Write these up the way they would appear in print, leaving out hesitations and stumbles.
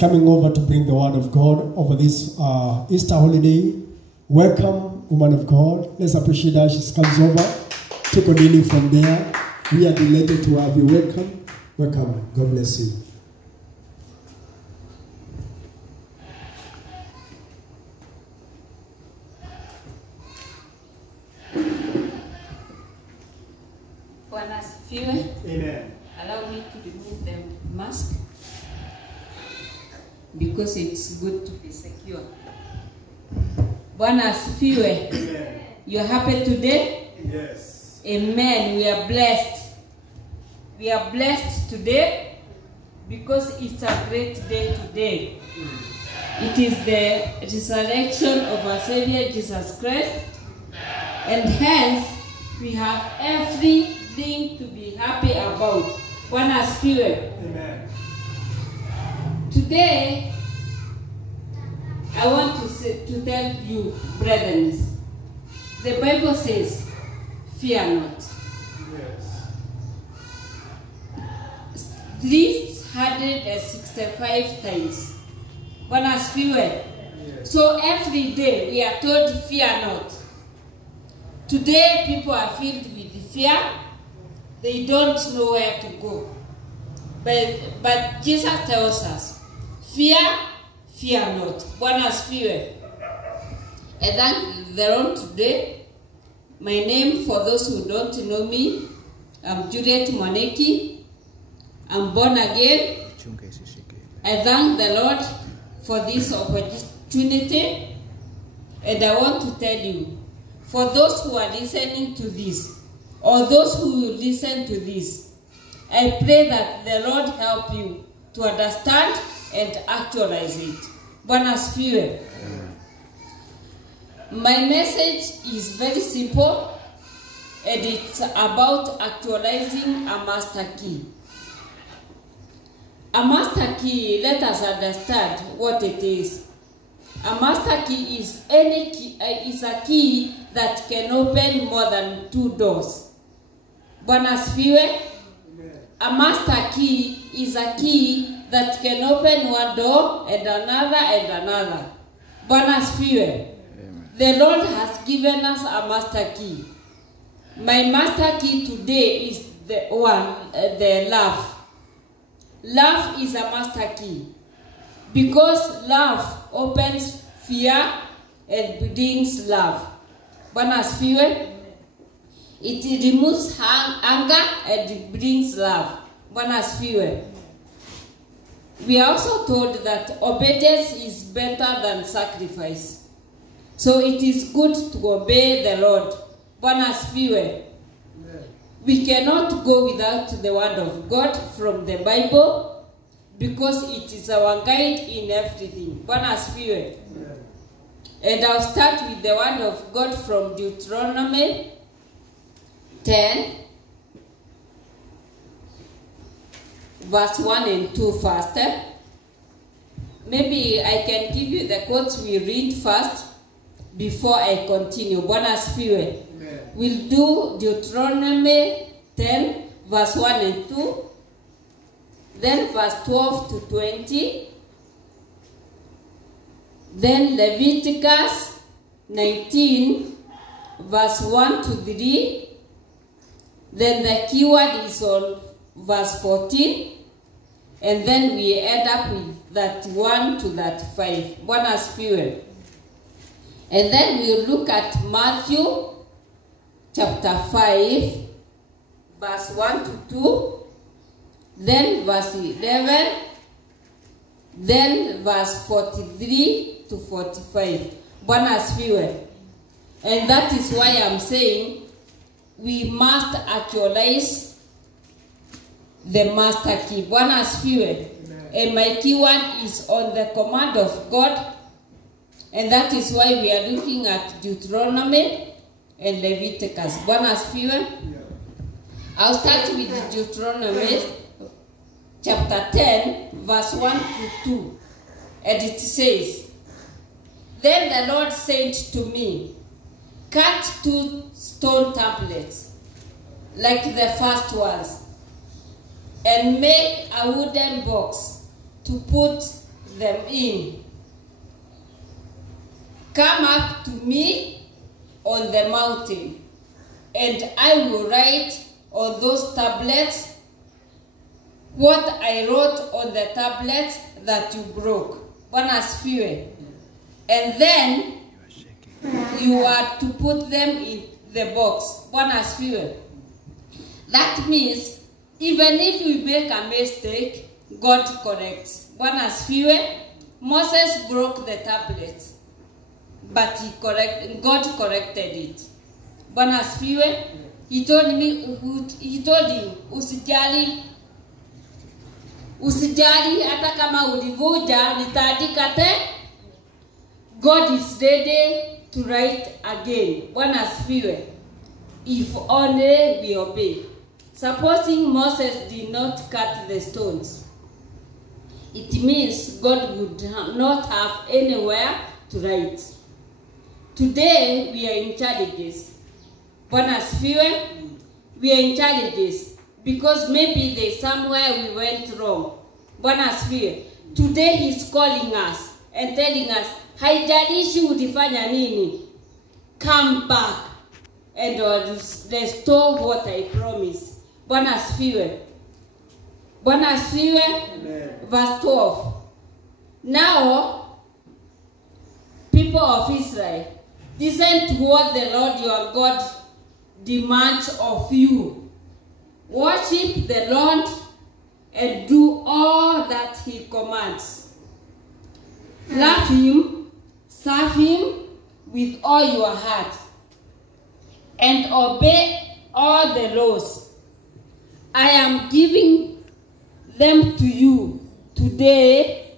coming over to bring the word of God over this Easter holiday. Welcome, woman of God. Let's appreciate that she comes over to continue from there. We are delighted to have you. Welcome. Welcome. God bless you. Amen. Allow me to remove the mask because it's good to be secure. Bwana asifiwe. Amen. You are happy today? Yes. Amen. We are blessed. We are blessed today because it's a great day today. It is the resurrection of our Savior Jesus Christ, and hence we have everything to be happy about. Bwana asifiwe. Amen. Today, I want to tell you, brethren, the Bible says, fear not. Yes. 365 times. Bwana asifiwe. Yes. So every day we are told, fear not. Today people are filled with fear. They don't know where to go. But Jesus tells us, fear not. Bwana asifiwe. I thank the Lord today. My name, for those who don't know me, I'm Juliet Mwaneki. I'm born again. I thank the Lord for this opportunity. And I want to tell you, for those who are listening to this, or those who will listen to this, I pray that the Lord help you to understand and actualize it. Bwana asifiwe. My message is very simple, and it's about actualizing a master key. A master key, let us understand what it is. A master key is is a key that can open more than 2 doors. Bwana asifiwe. A master key is a key that can open 1 door and another. Bwana asifiwe. The Lord has given us a master key. My master key today is the love. Love is a master key because love opens fear and brings love. Bwana asifiwe. It removes anger and it brings love. Bwana asifiwe. We are also told that obedience is better than sacrifice. So it is good to obey the Lord. Bwana asifiwe. We cannot go without the word of God from the Bible because it is our guide in everything. Bwana asifiwe. And I'll start with the word of God from Deuteronomy 10, verse 1 and 2 first. Maybe I can give you the quotes we read first before I continue. Bwana asifiwe. We'll do Deuteronomy 10, verse 1 and 2, then verse 12 to 20, then Leviticus 19, verse 1 to 3, then the keyword is on verse 14, and then we end up with that 1 to that 5. Bwana asifiwe. And then we'll look at Matthew chapter 5, verse 1 to 2, then verse 11, then verse 43 to 45. Bwana asifiwe. And that is why I'm saying we must actualize the master key. Bwana asifiwe. And my keyword is on the command of God. And that is why we are looking at Deuteronomy and Leviticus. Bwana asifiwe. I'll start with Deuteronomy chapter 10, verse 1 to 2. And it says, Then the Lord said to me, Cut 2 stone tablets, like the first ones, and make a wooden box to put them in. Come up to me on the mountain, and I will write on those tablets what I wrote on the tablets that you broke. Bwana asifiwe. And then you are to put them in the box. Bwana asifiwe. That means even if we make a mistake, God corrects. Bwana asifiwe. Moses broke the tablets, but God corrected it. Bwana asifiwe. He told him, usijali hata kama ulivuja, nitaandika te. God is ready to write again. Bwana asifiwe. If only we obey. Supposing Moses did not cut the stones, it means God would not have anywhere to write. Today we are in challenges. Bwana asifiwe. We are in challenges because maybe there's somewhere we went wrong. Bwana asifiwe. Today he's calling us and telling us, haijalishi ulifanya nini, come back and restore what I promised. Bwana asifiwe. Bwana asifiwe. Verse 12. Now, people of Israel, listen to what the Lord your God demands of you. Worship the Lord and do all that he commands. Love him, serve him with all your heart, and obey all the laws. I am giving them to you today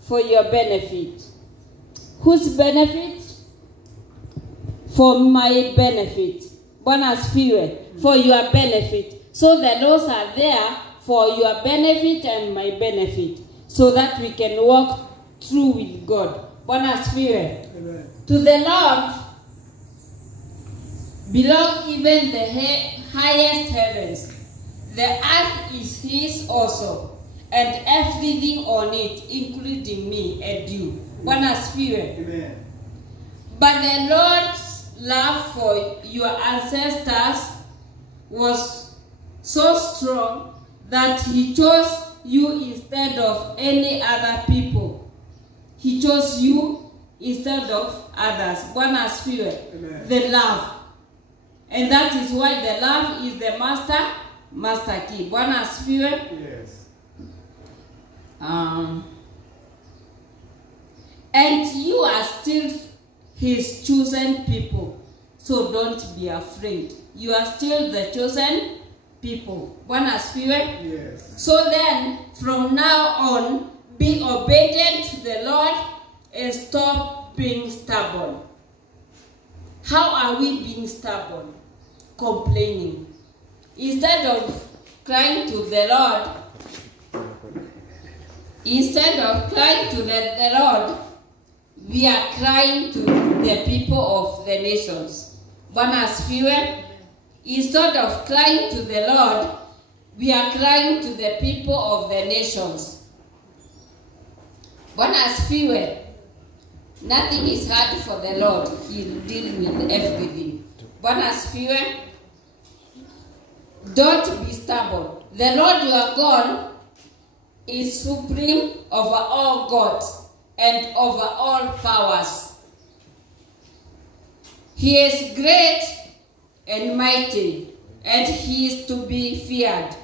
for your benefit. Whose benefit? For my benefit. Bwana asifiwe. For your benefit. So the laws are there for your benefit and my benefit, so that we can walk through with God. Bwana asifiwe. To the Lord belong even the highest heavens. The earth is his also, and everything on it, including me and you. Bwana asifiwe. But the Lord's love for your ancestors was so strong that he chose you instead of any other people. He chose you instead of others. Bwana asifiwe. The love. And that is why the love is the master key. Bwana asifiwe. Yes. And you are still his chosen people. So don't be afraid. You are still the chosen people. Bwana asifiwe. Yes. So then, from now on, be obedient to the Lord and stop being stubborn. How are we being stubborn? Complaining. Instead of crying to the Lord, we are crying to the people of the nations. Bwana asifiwe. Instead of crying to the Lord, we are crying to the people of the nations. Bwana asifiwe. Nothing is hard for the Lord. He'll deal with everything. Bwana asifiwe. Don't be stubborn. The Lord your God is supreme over all gods and over all powers. He is great and mighty, and he is to be feared.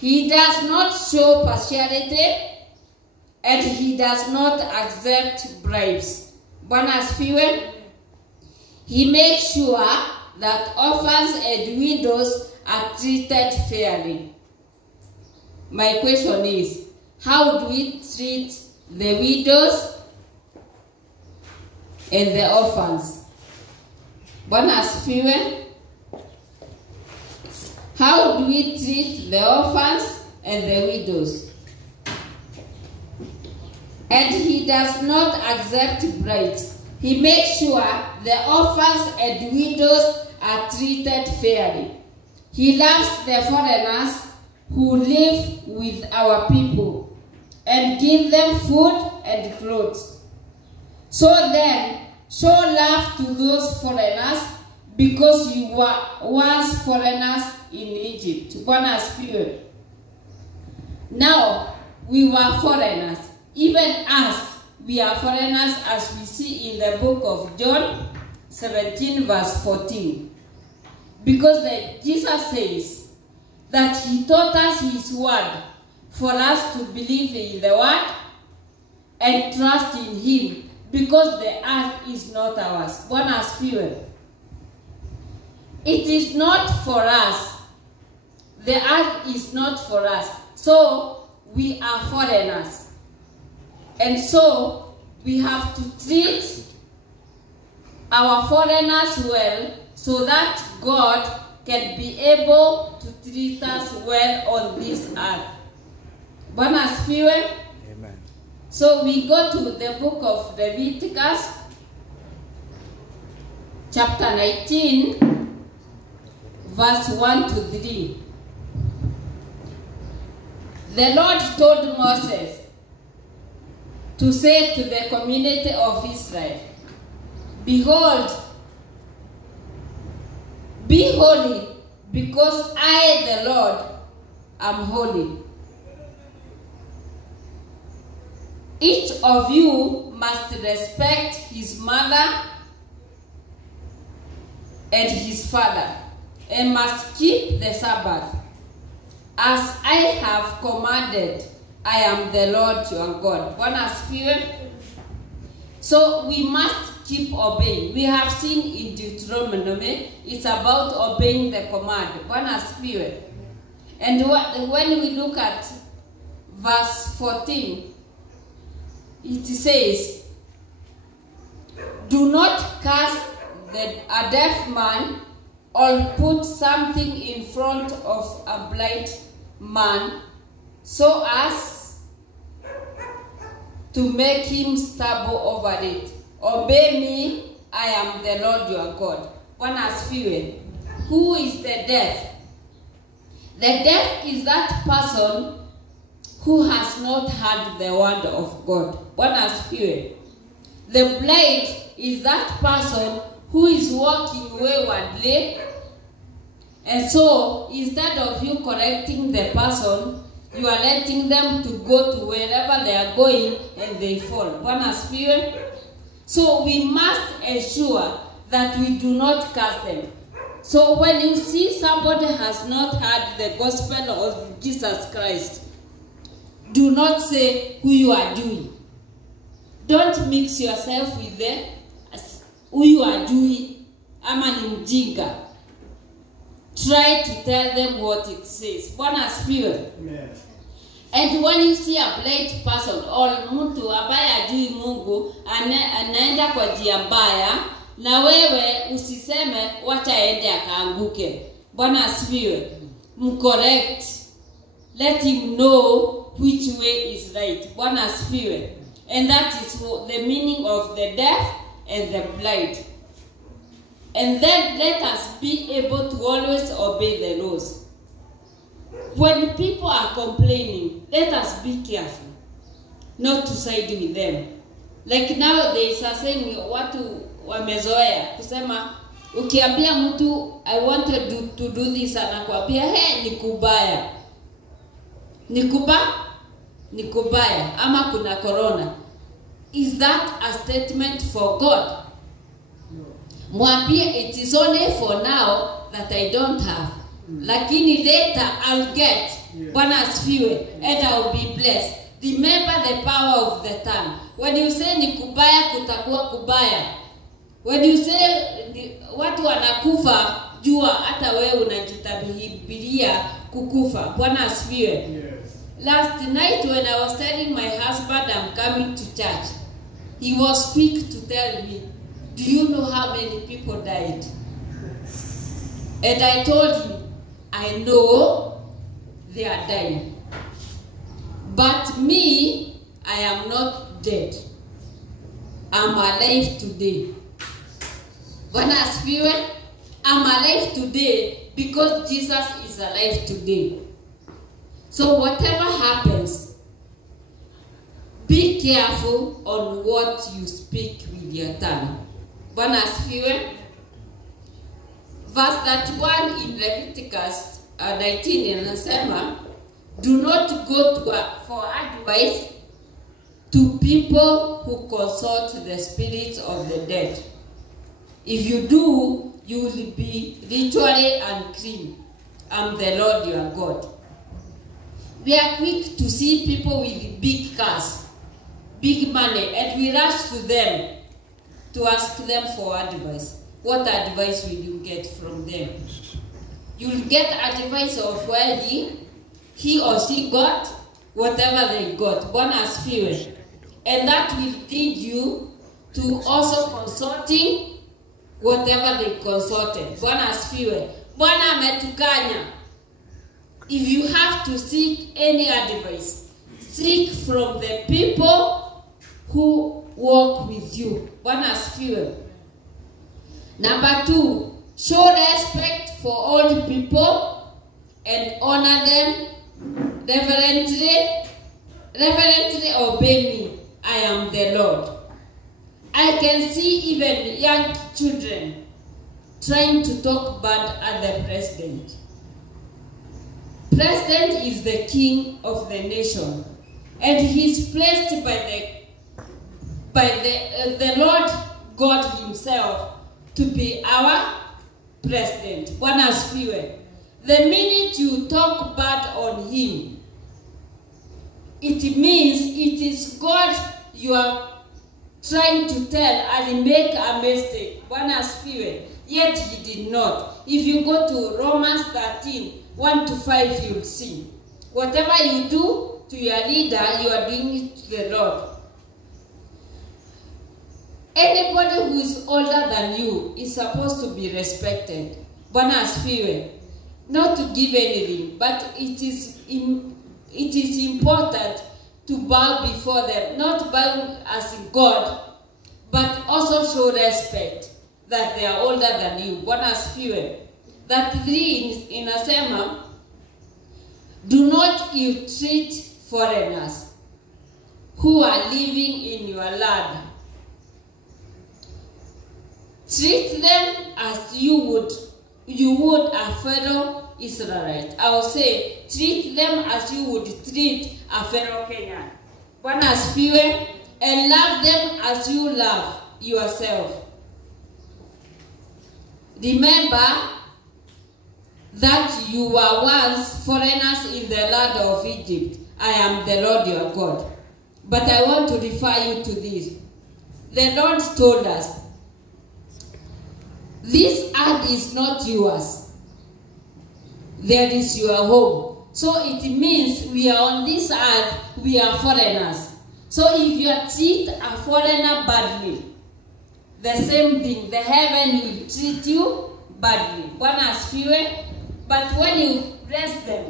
He does not show partiality, and he does not accept bribes. Bwana asifiwe. He makes sure that orphans and widows are treated fairly. My question is, how do we treat the widows and the orphans? Bwana asifiwe. How do we treat the orphans and the widows? And he does not accept bribes. He makes sure the orphans and widows are treated fairly. He loves the foreigners who live with our people. and give them food and clothes. So then, show love to those foreigners, because you were once foreigners in Egypt. Bwana asifiwe. Now, we were foreigners. Even us, we are foreigners, as we see in the book of John 17 verse 14. Because Jesus says that he taught us his word for us to believe in the word and trust in him, because the earth is not ours. Bwana asifiwe. It is not for us. The earth is not for us. So we are foreigners. And so we have to treat our foreigners well, so that God can be able to treat us well on this earth. Bwana asifiwe. Amen. So we go to the book of Leviticus, chapter 19, verse 1 to 3. The Lord told Moses to say to the community of Israel, behold, be holy, because I, the Lord, am holy. Each of you must respect his mother and his father, and must keep the Sabbath. As I have commanded, I am the Lord your God. Bwana asifiwe. So we must keep obeying. We have seen in Deuteronomy, it's about obeying the command. Bwana asifiwe. And when we look at verse 14, it says, do not curse a deaf man, or put something in front of a blind man, so as to make him stumble over it. Obey me, I am the Lord your God. Bwana asifiwe. Who is the deaf? The deaf is that person who has not heard the word of God. Bwana asifiwe. The blind is that person who is walking waywardly, and so instead of you correcting the person, you are letting them to go to wherever they are going, and they fall. Bwana asifiwe. So we must ensure that we do not curse them. So when you see somebody has not heard the gospel of Jesus Christ, do not say who you are doing. Don't mix yourself with them. Who you are doing, ama ni mjinga. Try to tell them what it says. Bwana asifiwe. And when you see a blind person, or mtu ambaye ajui Mungu anaenda kwa njia mbaya, na wewe usiseme wacha aende akaanguke. Bwana asifiwe. Mcorrect. Let him know which way is right. Bwana asifiwe. And that is the meaning of the deaf and the blind. And then let us be able to always obey the laws. When people are complaining, let us be careful not to side with them. Like nowadays, are saying watu wamezoea kusema, ukiambia mtu I wanted to do this, anakuambia ni kubaya. Ni kubaya ama kuna corona. Is that a statement for God? Mwambie it is only for now that I don't have. Lakini later I'll get. Bwana asifiwe. And I'll be blessed. Remember the power of the tongue. When you say ni kubaya, kutakuwa kubaya. When you say watu wanakufa, jua hata wewe unajitabiria kukufa. Bwana asifiwe. Last night when I was telling my husband I'm coming to church, he was quick to tell me, do you know how many people died? And I told him, I know they are dying. But me, I am not dead. I'm alive today. Bwana asifiwe. I'm alive today because Jesus is alive today. So whatever happens, be careful on what you speak with your tongue. Bwana asifiwe. Verse 31 in Leviticus 19 inasema, do not go for advice to people who consult the spirits of the dead. If you do, you will be ritually unclean. I'm the Lord your God. We are quick to see people with big cars, big money, and we rush to them to ask them for advice. What advice will you get from them? You will get advice of where he or she got whatever they got. Bwana asifiwe. And that will lead you to also consulting whatever they consulted. Bwana asifiwe. Bwana ametukanya. If you have to seek any advice, seek from the people who walk with you. Bwana asifiwe. Number 2, show respect for old people and honor them. Reverently obey me. I am the Lord. I can see even young children trying to talk bad at the president. President is the king of the nation, and he is placed by the Lord God himself to be our president. Bwana asifiwe. The minute you talk bad on him, it means it is God you are trying to tell and make a mistake. Bwana asifiwe. Yet he did not. If you go to Romans 13, 1-5, you'll see. Whatever you do to your leader, you are doing it to the Lord. Anybody who is older than you is supposed to be respected. Bwana asifiwe. Not to give anything, but it is important to bow before them. Not bow as God, but also show respect that they are older than you. Bwana asifiwe. That 3 inasema, do not ill-treat foreigners who are living in your land. Treat them as you would a fellow Israelite. I will say, treat them as you would treat a fellow Kenyan. Bwana asifiwe. And love them as you love yourself. Remember that you were once foreigners in the land of Egypt. I am the Lord your God. But I want to refer you to this. The Lord told us, this earth is not yours. There is your home. So it means we are on this earth, we are foreigners. So if you treat a foreigner badly, the same thing, the heaven will treat you badly. Bwana asifiwe. But when you bless them,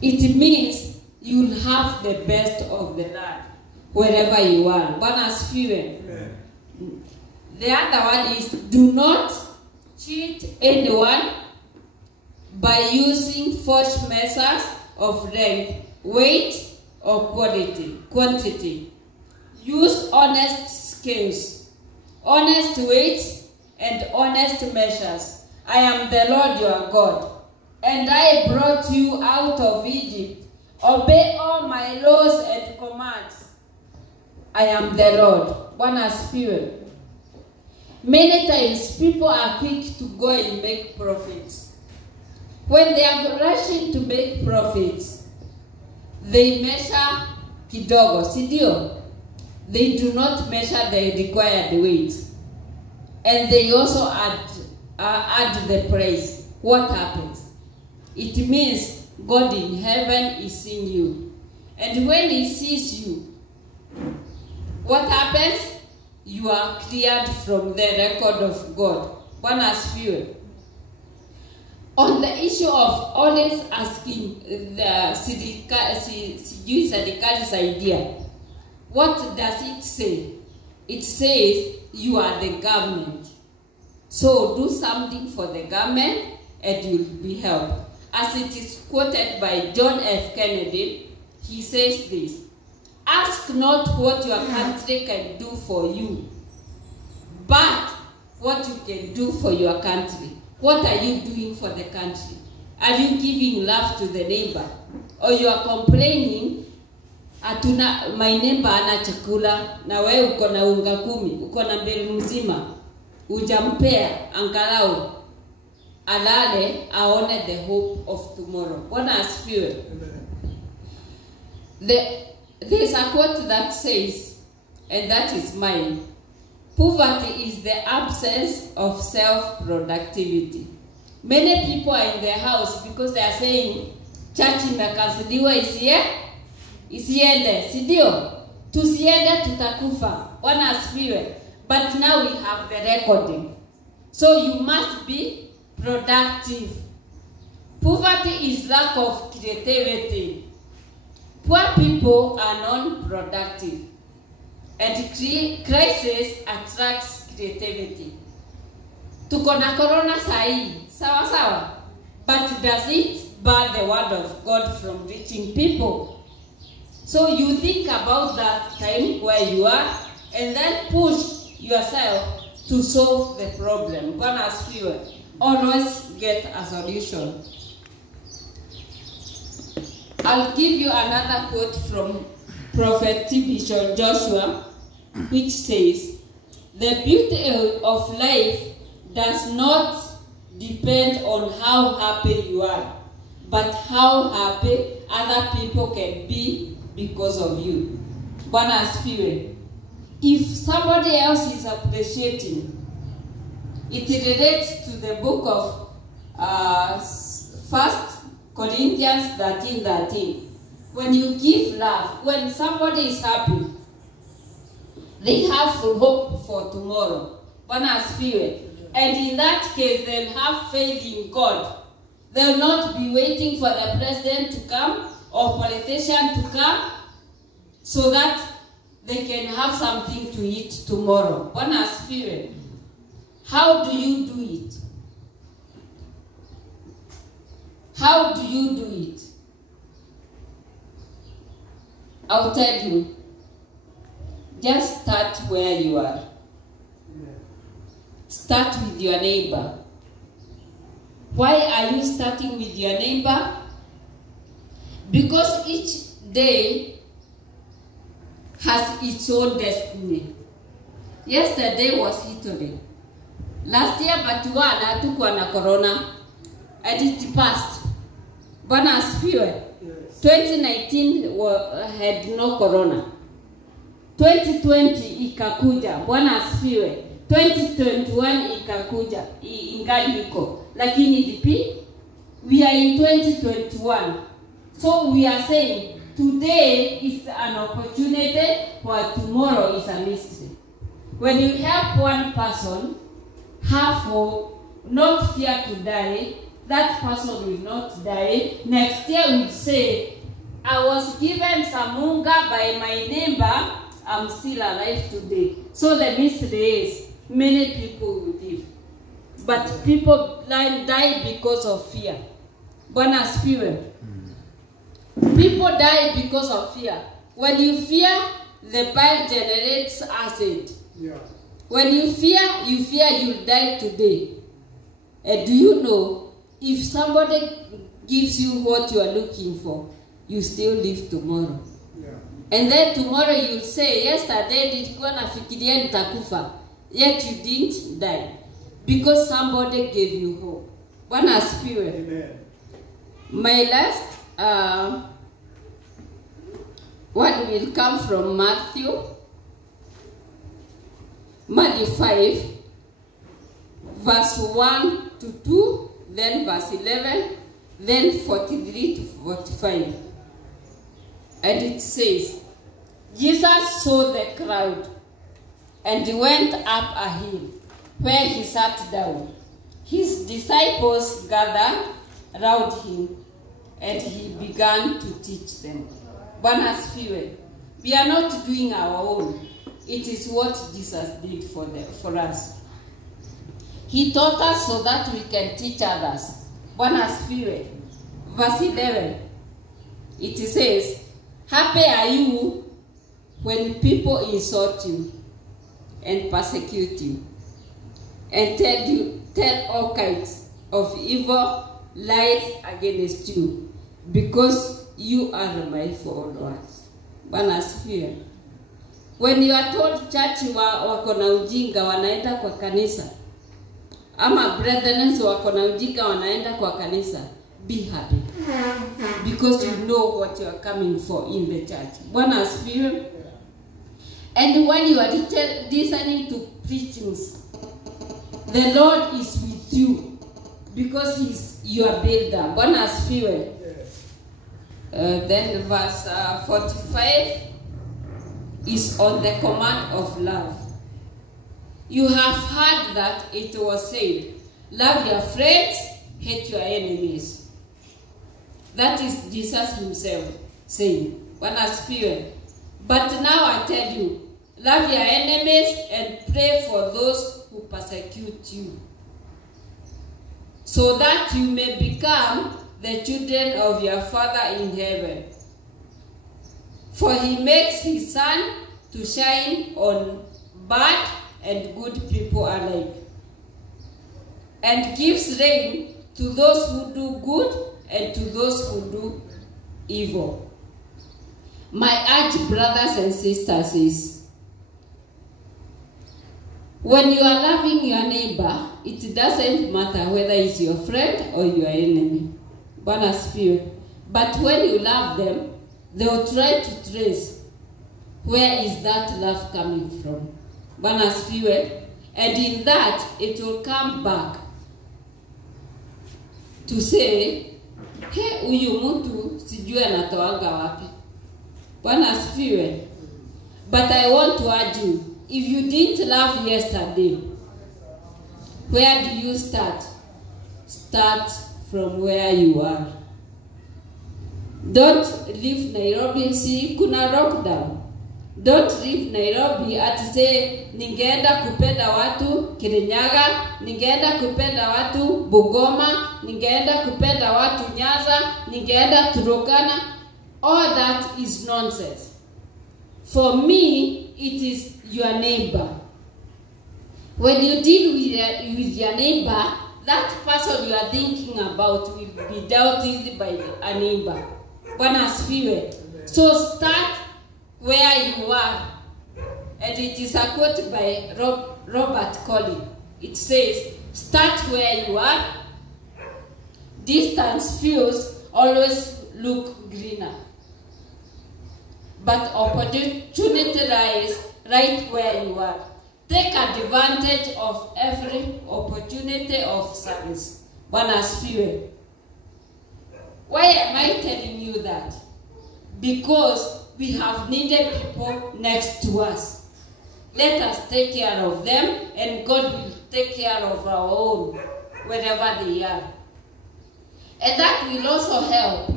it means you will have the best of the land wherever you are. Bwana asifiwe. The other one is, do not cheat anyone by using false measures of length, weight, or quantity. Use honest scales, honest weights, and honest measures. I am the Lord your God, and I brought you out of Egypt. Obey all my laws and commands. I am the Lord. Bwana asifiwe. Many times people are quick to go and make profits. When they are rushing to make profits, they measure kidogo, sidio? They do not measure the required weight. And they also add the price. What happens? It means God in heaven is seeing you. And when he sees you, what happens? You are cleared from the record of God. Bwana asifiwe. On the issue of always asking the serikali's idea, what does it say? It says you are the government. So do something for the government and you will be helped. As it is quoted by John F. Kennedy, he says this: Ask not what your country can do for you, but what you can do for your country. What are you doing for the country? Are you giving love to the neighbor? Or you are complaining, atuna my neighbor ana chakula, na wewe uko na unga 10, uko na mbele mzima, ujampea angalau alale aone the hope of tomorrow. Bwana asifiwe. There's a quote that says, and that is mine: poverty is the absence of self-productivity. Many people are in their house because they are saying, church imekaziliwa isiende, si ndio? Tusiende tutakufa. Bwana asifiwe. But now we have the recording. So you must be productive. Poverty is lack of creativity. Poor people are non-productive. And crisis attracts creativity. Tuko na corona sahi, sawa sawa. But does it bar the word of God from reaching people? So you think about that time where you are and then push yourself to solve the problem. Bwana asifiwe. Always get a solution. I'll give you another quote from Prophet Bishop Joshua, which says, the beauty of life does not depend on how happy you are, but how happy other people can be because of you. Bwana asifiwe. If somebody else is appreciating, it relates to the book of 1 Corinthians 13:13. When you give love, when somebody is happy, they have hope for tomorrow. Bwana asifiwe. And in that case, they'll have faith in God. They'll not be waiting for the president to come or politician to come so that they can have something to eat tomorrow. Bwana asifiwe. How do you do it? How do you do it? I'll tell you. Just start where you are. Start with your neighbor. Why are you starting with your neighbor? Because each day has its own destiny. Yesterday was history. Last year Batuana hatukuwa na corona and it passed. Bwana asifiwe. 2019 had no corona. 2020 ikakuja. Bwana asifiwe. 2021 ikakuja. Ingali iko. Lakini we are in 2021. So we are saying today is an opportunity, while tomorrow is a mystery. When you help one person, have hope, not fear to die, that person will not die. Next year we'll say, I was given some unga by my neighbor, I'm still alive today. So the mystery is, many people will live. But people die because of fear. Bwana asifiwe. People die because of fear. When you fear, the bile generates acid. Yeah. When you fear you'll die today. And do you know, if somebody gives you what you are looking for, you still live tomorrow. Yeah. And then tomorrow you'll say, yesterday nilikuwa nafikiria nitakufa, yet you didn't die. Because somebody gave you hope. Bwana asifiwe. Amen. My last word will come from Matthew 5, verse 1 to 2, then verse 11, then 43 to 45. And it says, Jesus saw the crowd and went up a hill where he sat down. His disciples gathered around him and he began to teach them. Bwana asifiwe. We are not doing our own. It is what Jesus did for us. He taught us so that we can teach others. Bwana asifiwe. Verse 11. It says, happy are you when people insult you and persecute you and tell all kinds of evil lies against you because you are my followers. Bwana asifiwe. When you are told church wako na ujinga wanaenda kwa kanisa, ama brethren wako na ujinga wanaenda kwa kanisa, be happy because you know what you are coming for in the church. Bwana asifiwe. And when you are listening to preachings, the Lord is with you because He's your builder. Bwana asifiwe. Then verse 45 is on the command of love. You have heard that it was said, love your friends, hate your enemies. That is Jesus himself saying. Bwana asifiwe. But now I tell you, love your enemies and pray for those who persecute you, so that you may become the children of your Father in heaven. For He makes His sun to shine on bad and good people alike, and gives rain to those who do good and to those who do evil. My urge, brothers and sisters, is when you are loving your neighbor, it doesn't matter whether it's your friend or your enemy. Bwana asifiwe. But when you love them, they will try to trace where is that love coming from. Bwana asifiwe. And in that, it will come back to say, hey, huyu mtu sijui anatoanga wapi. Bwana asifiwe. But I want to urge you, if you didn't love yesterday, where do you start? Start from where you are. Don't leave Nairobi, see, kuna lockdown. Don't leave Nairobi ati say, ningeenda kupenda watu Kirinyaga, ningeenda kupenda watu Bungoma, ningeenda kupenda watu Nyanza, ningeenda Turkana. All that is nonsense. For me, it is your neighbor. When you deal with your neighbor, that person you are thinking about will be dealt with by a neighbor. Bwana asifiwe. So start where you are. And it is a quote by Robert Collins. It says, start where you are. Distance views always look greener, but opportunity lies right where you are. Take advantage of every opportunity of service. Bwana asifiwe. Why am I telling you that? Because we have needed people next to us. Let us take care of them, and God will take care of our own, wherever they are. And that will also help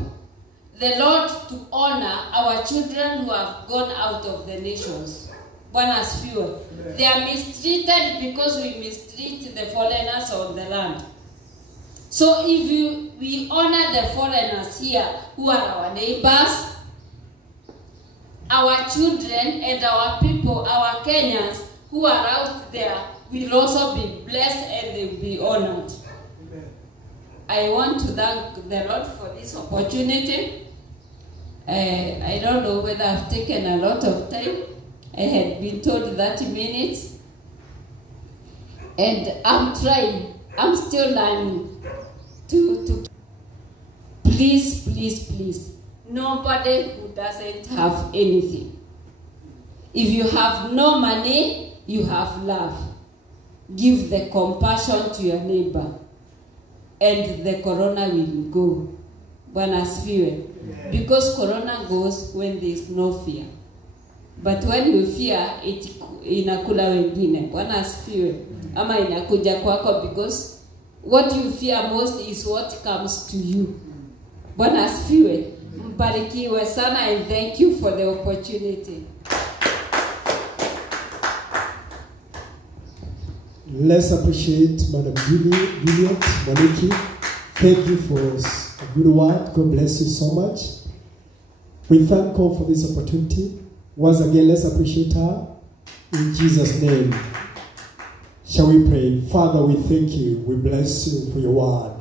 the Lord to honor our children who have gone out of the nations. Bwana asifiwe. They are mistreated because we mistreat the foreigners on the land. So if we honor the foreigners here who are our neighbors, our children and our people, our Kenyans who are out there will also be blessed and they will be honored. Amen. I want to thank the Lord for this opportunity. I don't know whether I've taken a lot of time. I had been told 30 minutes. And I'm trying. I'm still learning to please. Nobody who doesn't have anything. If you have no money, you have love. Give the compassion to your neighbor, and the corona will go. Bwana asifiwe. Because corona goes when there is no fear. But when you fear, it inakula wengine. Bwana asifiwe. Ama inakuja kwako because what you fear most is what comes to you. Bwana asifiwe. Mbarikiwe sana, and thank you for the opportunity. Let's appreciate Madam Juliet Maliki. Thank you for a good word. God bless you so much. We thank God for this opportunity. Once again, let's appreciate her in Jesus' name. Shall we pray? Father, we thank you. We bless you for your word.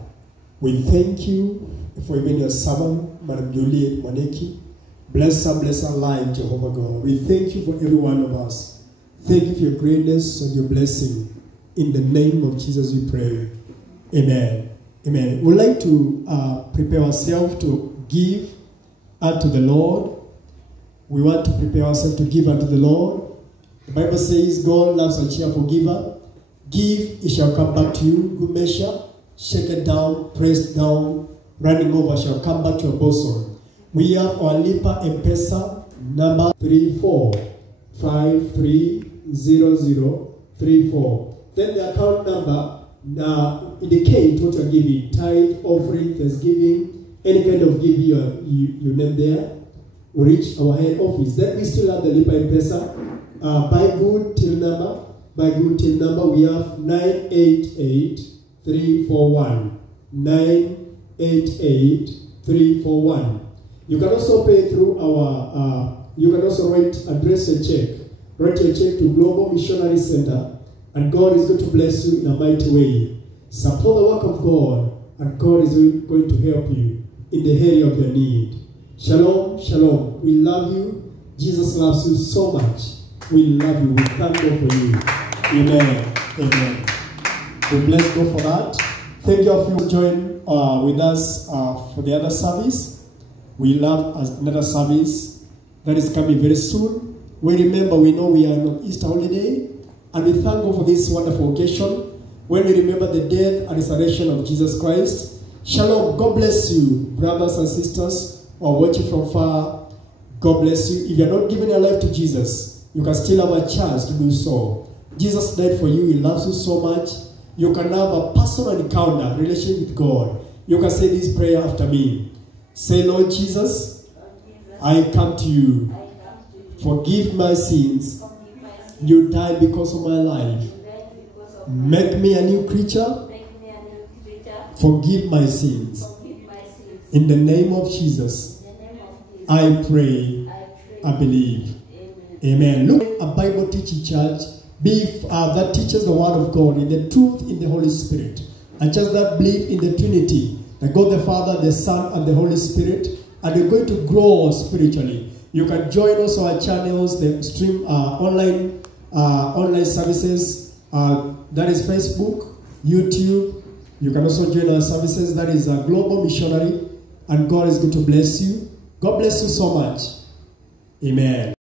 We thank you for even your servant, Madam Juliet Maneki. Bless her life, Jehovah God. We thank you for every one of us. Thank you for your greatness and your blessing. In the name of Jesus we pray. Amen. Amen. We'd like to prepare ourselves to give unto the Lord. We want to prepare ourselves to give unto the Lord. The Bible says God loves a cheerful giver. Give, it shall come back to you. Good measure, shaken down, pressed down, running over shall come back to your bosom. We have our Lipa M-Pesa number 34530034. Then the account number indicate what you're giving. Tithe, offering, thanksgiving, any kind of giving you name there. We reach our head office. Then we still have the Lipa M-Pesa. Buy good till number. By good till number, we have 988341. 988341. You can also pay through our, you can also address a check. Write a check to Global Missionary Center, and God is going to bless you in a mighty way. Support the work of God, and God is going to help you in the area of your need. Shalom, shalom. We love you. Jesus loves you so much. We love you. We thank God for you. Amen. Amen. We bless God for that. Thank you all for joining with us for the other service. We love another service that is coming very soon. We know we are on Easter holiday, and we thank God for this wonderful occasion when we remember the death and resurrection of Jesus Christ. Shalom. God bless you, brothers and sisters, or watching from far. God bless you. If you are not giving your life to Jesus, you can still have a chance to do so. Jesus died for you. He loves you so much. You can have a personal encounter, relationship with God. You can say this prayer after me. Say, Lord Jesus, I come to you. Forgive my sins. You died because of my life. Make me a new creature. Forgive my sins. In the name of Jesus, I pray, I believe. Amen. Look, a Bible teaching church that teaches the word of God in the truth in the Holy Spirit. And just that believe in the Trinity, the God the Father, the Son, and the Holy Spirit. And you're going to grow spiritually. You can join also our channels, the stream online services. That is Facebook, YouTube. You can also join our services. That is a Global Missionary. And God is going to bless you. God bless you so much. Amen.